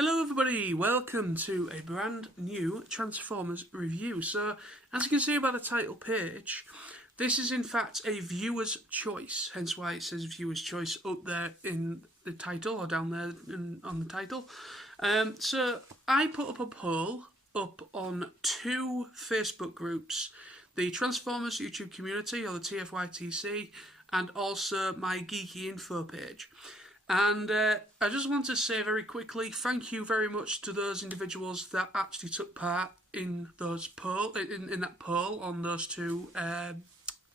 Hello everybody, welcome to a brand new Transformers review. So, as you can see by the title page, this is in fact a viewer's choice, hence why it says viewer's choice up there in the title, or down there on the title. So, I put up a poll up on two Facebook groups, the Transformers YouTube community, or the TFYTC, and also my Geeky Info page. And I just want to say very quickly, thank you very much to those individuals that actually took part in those in that poll on those two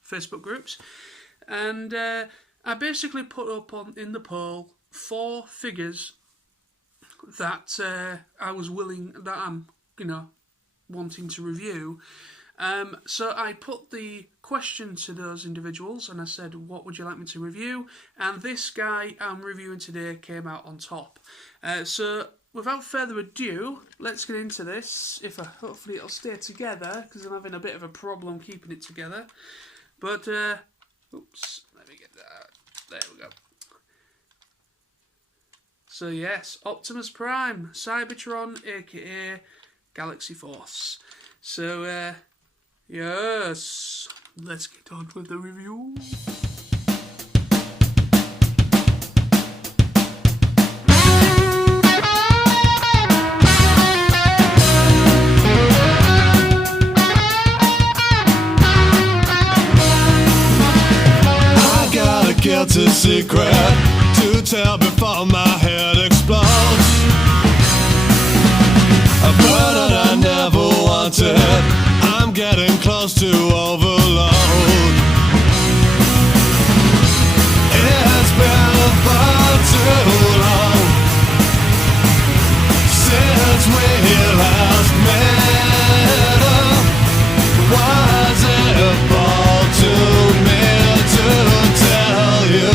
Facebook groups. And I basically put up in the poll 4 figures that I'm wanting to review. So I put the question to those individuals and I said, what would you like me to review? And this guy I'm reviewing today came out on top. So without further ado, let's get into this. Hopefully it'll stay together, because I'm having a bit of a problem keeping it together. But, oops, let me get that. There we go. So yes, Optimus Prime, Cybertron, aka Galaxy Force. So, yes, let's get on with the review. I got a guilty secret to tell before my head explodes. A burden I never wanted, I'm getting close to overload. It's been far too long since we last met up. Was it fall to me to tell you?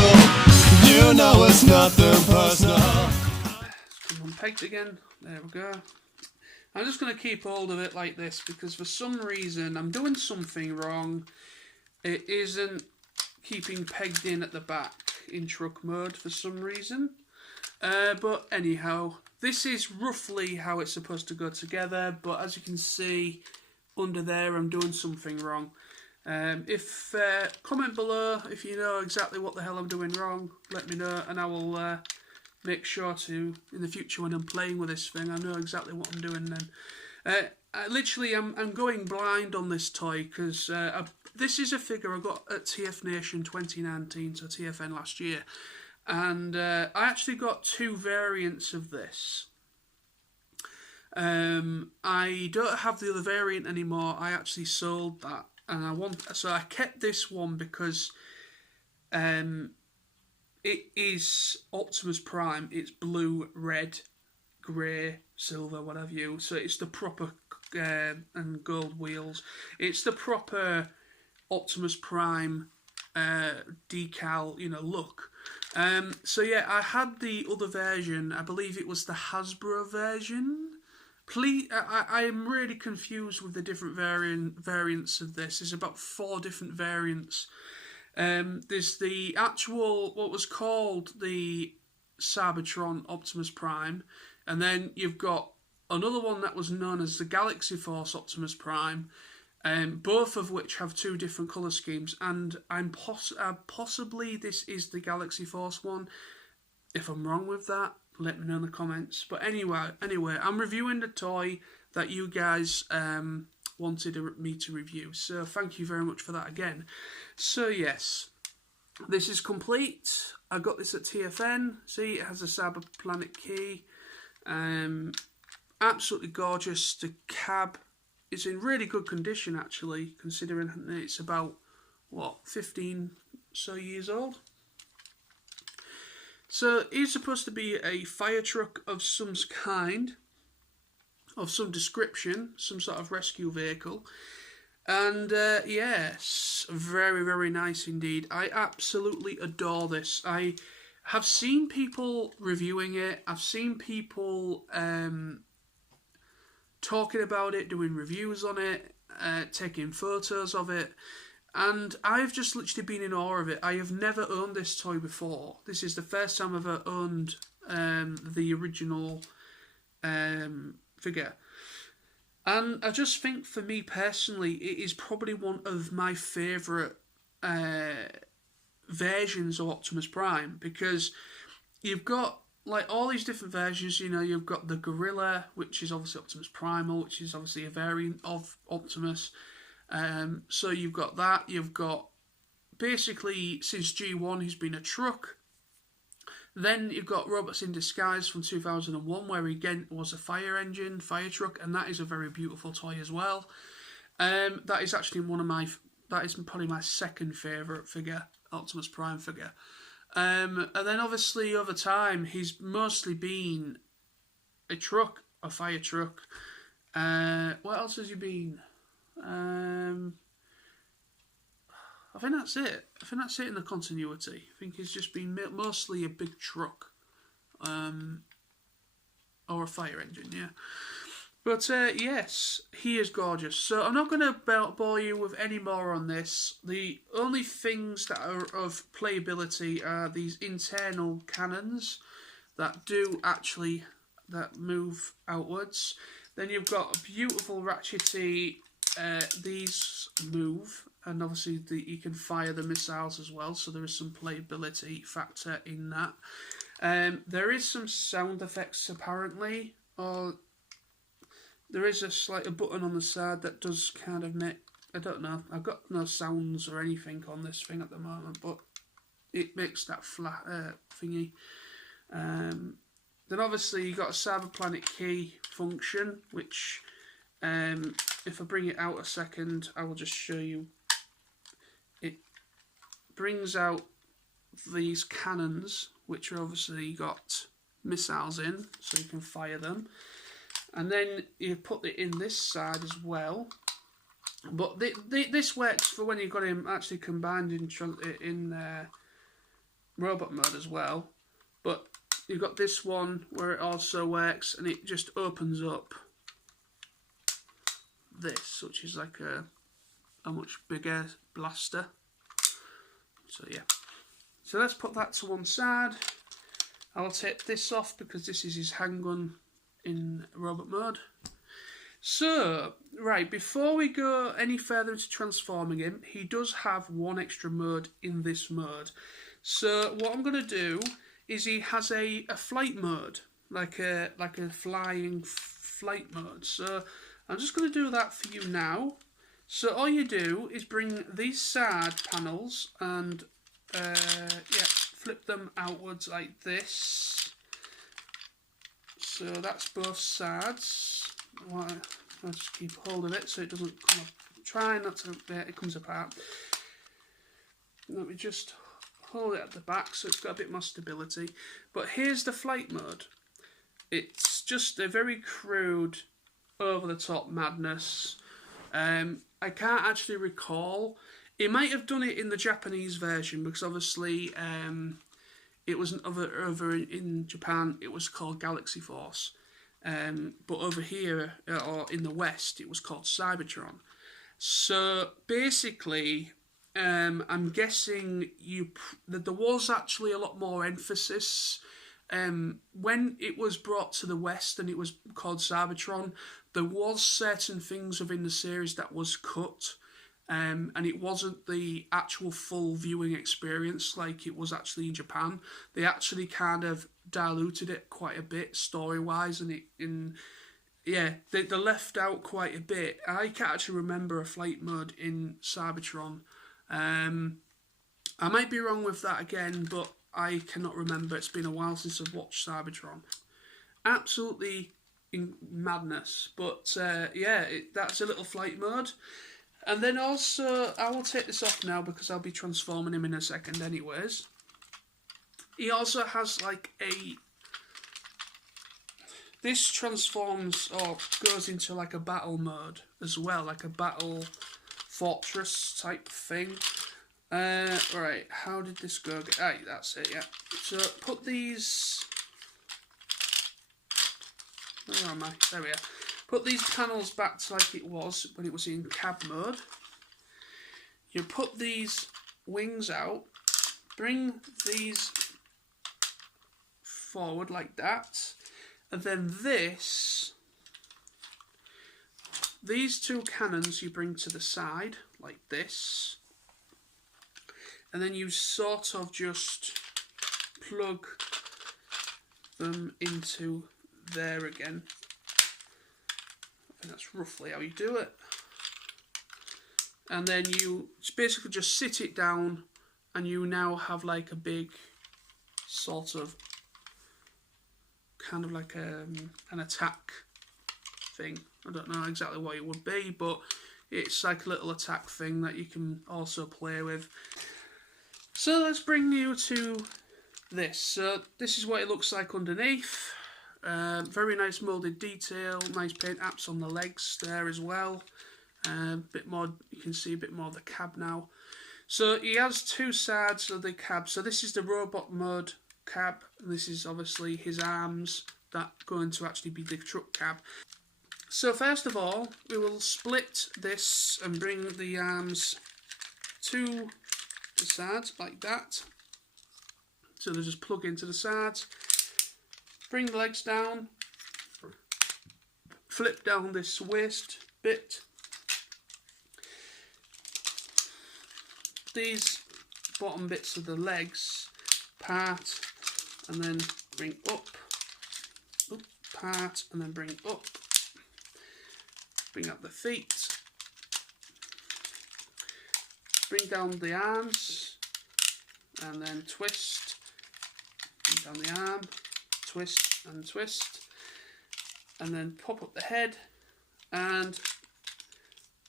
You know it's nothing personal. Come on, pegged again. There we go. I'm just going to keep hold of it like this because for some reason I'm doing something wrong. It isn't keeping pegged in at the back in truck mode for some reason. But anyhow, this is roughly how it's supposed to go together. But as you can see under there, I'm doing something wrong. Comment below if you know exactly what the hell I'm doing wrong. Let me know and I will make sure to, in the future when I'm playing with this thing, I know exactly what I'm doing then. I'm going blind on this toy because this is a figure I got at TF Nation 2019, so TFN last year. And I actually got 2 variants of this. I don't have the other variant anymore. I actually sold that. And so I kept this one because it is Optimus Prime. It's blue, red, grey, silver, whatever you. So it's the proper and gold wheels. It's the proper Optimus Prime decal, look. So yeah, I had the other version. I believe it was the Hasbro version. Please, I am really confused with the different variants of this. There's about 4 different variants. There's the actual, what was called the Cybertron Optimus Prime, and then you've got another one that was known as the Galaxy Force Optimus Prime, both of which have 2 different colour schemes, and possibly this is the Galaxy Force one. If I'm wrong with that, let me know in the comments. But anyway, I'm reviewing the toy that you guys wanted me to review. So thank you very much for that again. So yes, this is complete. I got this at TFN. See, it has a Cyber Planet key. Absolutely gorgeous. The cab is in really good condition actually, considering it's about, 15 so years old. So it's supposed to be a fire truck of some kind, of some description, some sort of rescue vehicle. And yes, very, very nice indeed. I absolutely adore this. I have seen people reviewing it. I've seen people talking about it, doing reviews on it, taking photos of it. And I've just literally been in awe of it. I have never owned this toy before. This is the first time I've ever owned the original figure. And I just think, for me personally, it is probably one of my favourite versions of Optimus Prime, because you've got like all these different versions. You know, you've got the Gorilla, which is obviously Optimus Primal, which is obviously a variant of Optimus. So you've got that. You've got, basically, since G1, he's been a truck. Then you've got Robots in Disguise from 2001, where he again was a fire truck, and that is a very beautiful toy as well. That is actually that is probably my second favourite figure, Optimus Prime figure. And then obviously over time, he's mostly been a truck, a fire truck. What else has he been? I think that's it. I think that's it in the continuity. I think he's just been mostly a big truck. Or a fire engine, yeah. But yes, he is gorgeous. So I'm not going to bore you with any more on this. The only things that are of playability are these internal cannons that do actually move outwards. Then you've got a beautiful ratchety. These move, and obviously you can fire the missiles as well, so there is some playability factor in that. There is some sound effects apparently, or there is a button on the side that does kind of make, I don't know, I've got no sounds or anything on this thing at the moment, but it makes that flat thingy. Then obviously you got a Cyber Planet key function, which if I bring it out a second, I will just show you. It brings out these cannons, which are obviously got missiles in, so you can fire them. And then you put it in this side as well. But this works for when you've got him actually combined in robot mode as well. But you've got this one where it also works, and it just opens up this, which is like a much bigger blaster. So yeah. So let's put that to one side. I'll take this off because this is his handgun in robot mode. So, right, before we go any further into transforming him, he does have one extra mode in this mode. So what I'm going to do is he has a flight mode, like a flying flight mode. So I'm just going to do that for you now. So all you do is bring these side panels and flip them outwards like this. So that's both sides. I'll just keep hold of it so it doesn't come up. Try not to, it comes apart. Let me just hold it at the back so it's got a bit more stability. But here's the flight mode. It's just a very crude, over-the-top madness. I can't actually recall. It might have done it in the Japanese version because obviously it wasn't over in Japan. It was called Galaxy Force. But over here, or in the West, it was called Cybertron. So basically, I'm guessing that there was actually a lot more emphasis. When it was brought to the West and it was called Cybertron, there was certain things within the series that was cut. And it wasn't the actual full viewing experience like it was actually in Japan. They actually kind of diluted it quite a bit story-wise, and they left out quite a bit. I can't actually remember a flight mode in Cybertron. I might be wrong with that again, but I cannot remember. It's been a while since I've watched Cybertron. Absolutely in madness, but that's a little flight mode. And then also, I will take this off now because I'll be transforming him in a second anyways. He also has like this transforms or goes into like a battle mode as well, like a battle fortress type thing. Right, how did this go? Right, that's it, yeah. So put these... Where am I? There we are. Put these panels back to like it was when it was in cab mode. You put these wings out, bring these forward like that, And then these two cannons you bring to the side, like this. And then you sort of just plug them into there again. And that's roughly how you do it. And then you basically just sit it down, and you now have like a big sort of kind of like an attack thing. I don't know exactly what it would be, but it's like a little attack thing that you can also play with. So let's bring you to this. So this is what it looks like underneath. Very nice moulded detail, nice paint apps on the legs there as well. Bit more, you can see a bit more of the cab now. So he has two sides of the cab. So this is the robot mode cab. This is obviously his arms that going to actually be the truck cab. So first of all, we will split this and bring the arms to the sides like that. So they just plug into the sides. Bring the legs down. Flip down this waist bit. These bottom bits of the legs part and then bring up, part and then bring up. Bring up the feet. Bring down the arms and then twist. Bring down the arm, twist and twist. And then pop up the head and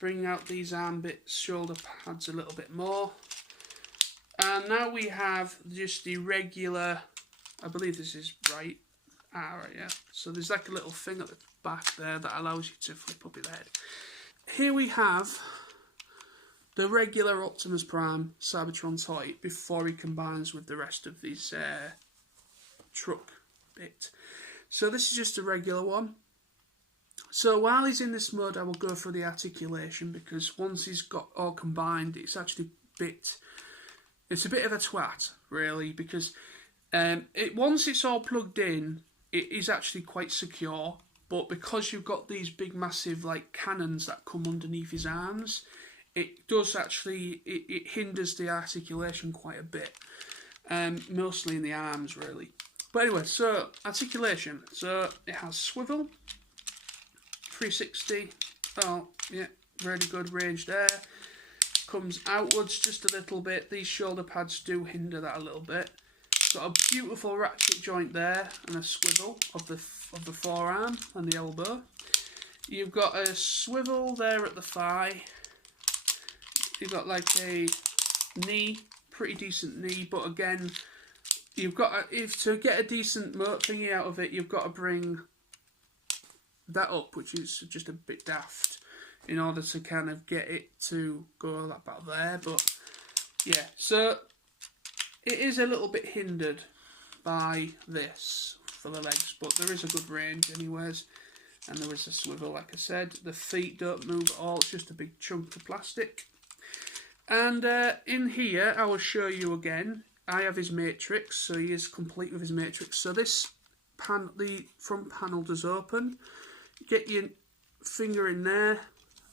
bring out these arm bits, shoulder pads a little bit more. And now we have just the regular, I believe this is right. Right, yeah. So there's like a little thing at the back there that allows you to flip up your head. Here we have the regular Optimus Prime Cybertron toy before he combines with the rest of his truck bit. So this is just a regular one. So while he's in this mode, I will go through the articulation, because once he's got all combined, it's actually it's a bit of a twat, really, because once it's all plugged in, it is actually quite secure, but because you've got these big massive like cannons that come underneath his arms, it does actually, it hinders the articulation quite a bit, mostly in the arms really. But anyway, so articulation, so it has swivel, 360, oh yeah, really good range there. Comes outwards just a little bit. These shoulder pads do hinder that a little bit. Got a beautiful ratchet joint there and a swivel of the forearm and the elbow. You've got a swivel there at the thigh. You've got like a knee, pretty decent knee, but again, you've got to get a decent moat thingy out of it, you've got to bring that up, which is just a bit daft, in order to kind of get it to go about there. But yeah, so it is a little bit hindered by this for the legs, but there is a good range anyways, and there is a swivel, like I said. The feet don't move at all, it's just a big chunk of plastic. And in here, I will show you again, I have his matrix, so he is complete with his matrix. So this the front panel does open. Get your finger in there,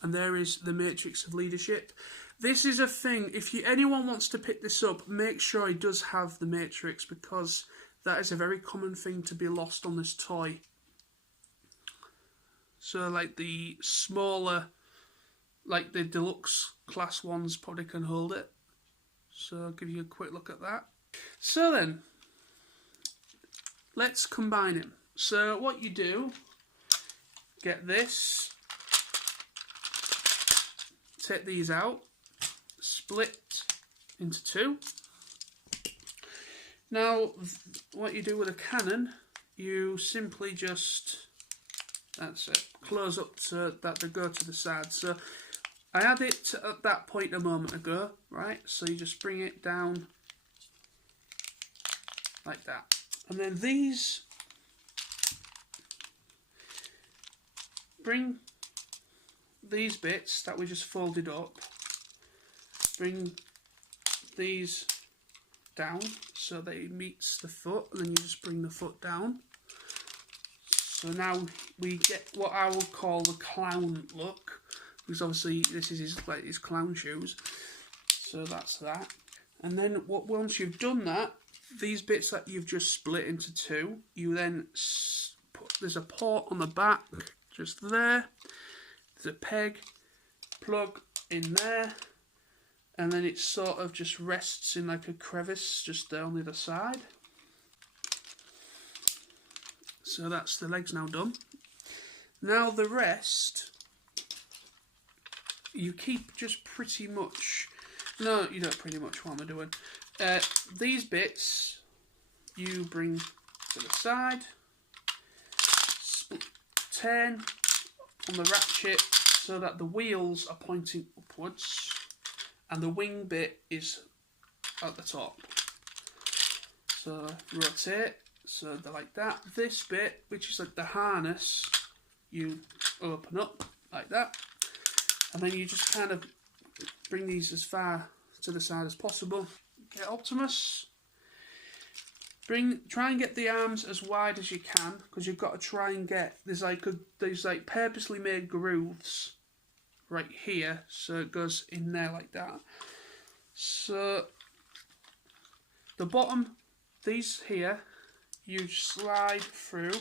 and there is the matrix of leadership. This is a thing, if anyone wants to pick this up, make sure he does have the matrix, because that is a very common thing to be lost on this toy. So like the smaller, like the deluxe class ones probably can hold it. So I'll give you a quick look at that. So then, let's combine him. So what you do, get this, take these out, split into two. Now, what you do with a cannon, you simply just, that's it, close up so that they go to the side. So I had it at that point a moment ago, right? So you just bring it down like that. And then these, bring these bits that we just folded up, bring these down so that it meets the foot, and then you just bring the foot down, So now we get what I will call the clown look, because obviously this is his clown shoes. So that's that. And then once you've done that, these bits that you've just split into two, you then there's a port on the back, just there. There's a peg, plug in there, and then it sort of just rests in like a crevice just there on the other side. So that's the legs now done. Now the rest, you keep just pretty much. No, you don't pretty much. What am I doing? These bits you bring to the side, turn on the ratchet so that the wheels are pointing upwards and the wing bit is at the top. So rotate, so they're like that. This bit, which is like the harness, you open up like that, and then you just kind of bring these as far to the side as possible. Get Optimus. Try and get the arms as wide as you can, because you've got to try and get there's like purposely made grooves right here, so it goes in there like that. So the bottom, these here, you slide through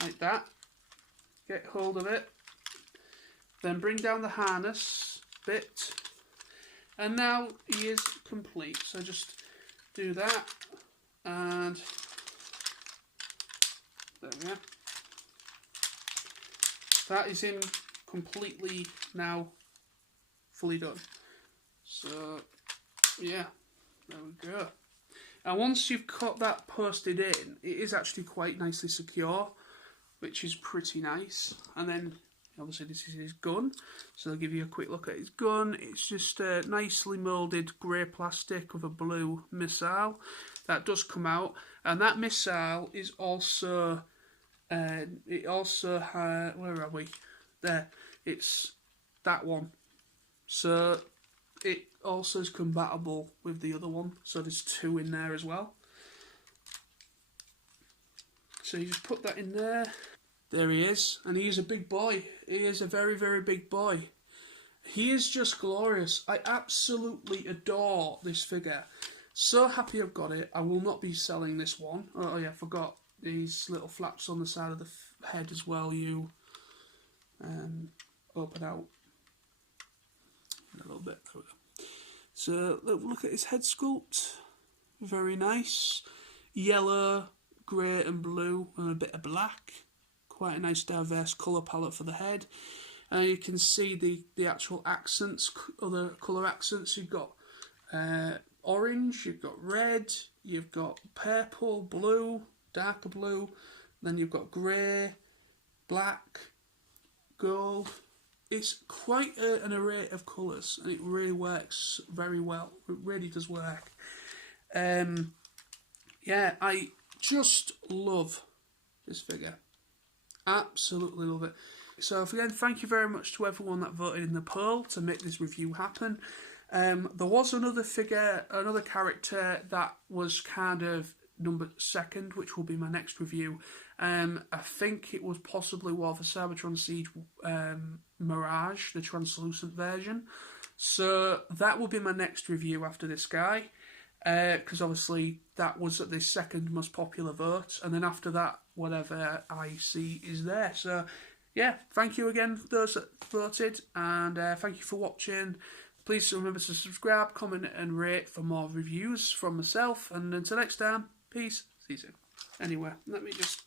like that. Get hold of it. Then bring down the harness bit. And now he is complete. So just do that. And there we go. That is him completely now fully done. So yeah, there we go. And once you've got that posted in, it is actually quite nicely secure, which is pretty nice. And then obviously this is his gun, so I'll give you a quick look at his gun. It's just a nicely moulded grey plastic with a blue missile that does come out, and that missile is also it also has, where are we? There, it's that one. So it also is compatible with the other one, so there's two in there as well. So you just put that in there. There he is, and he is a big boy. He is a very, very big boy. He is just glorious. I absolutely adore this figure. So happy I've got it. I will not be selling this one. Oh yeah, I forgot these little flaps on the side of the head as well. You open out a little bit. There we go. So look at his head sculpt. Very nice. Yellow, grey and blue, and a bit of black. Quite a nice diverse colour palette for the head. You can see the actual accents, other colour accents. You've got orange, you've got red, you've got purple, blue, darker blue, then you've got grey, black, gold. It's quite an array of colours, and it really works very well. It really does work. Yeah, I just love this figure. Absolutely love it. So again, thank you very much to everyone that voted in the poll to make this review happen. There was another figure, another character that was kind of number second, which will be my next review. I think it was possibly War for Cybertron Siege Mirage, the translucent version. So that will be my next review after this guy, because obviously that was the second most popular vote, and then after that, whatever I see is there. So yeah, thank you again for those that voted, and thank you for watching. Please remember to subscribe, comment and rate for more reviews from myself, and until next time, peace, see you soon. Anyway, let me just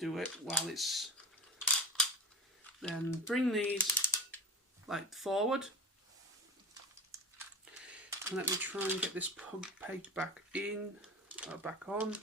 do it while it's, then bring these like forward, and let me try and get this peg back in, back on.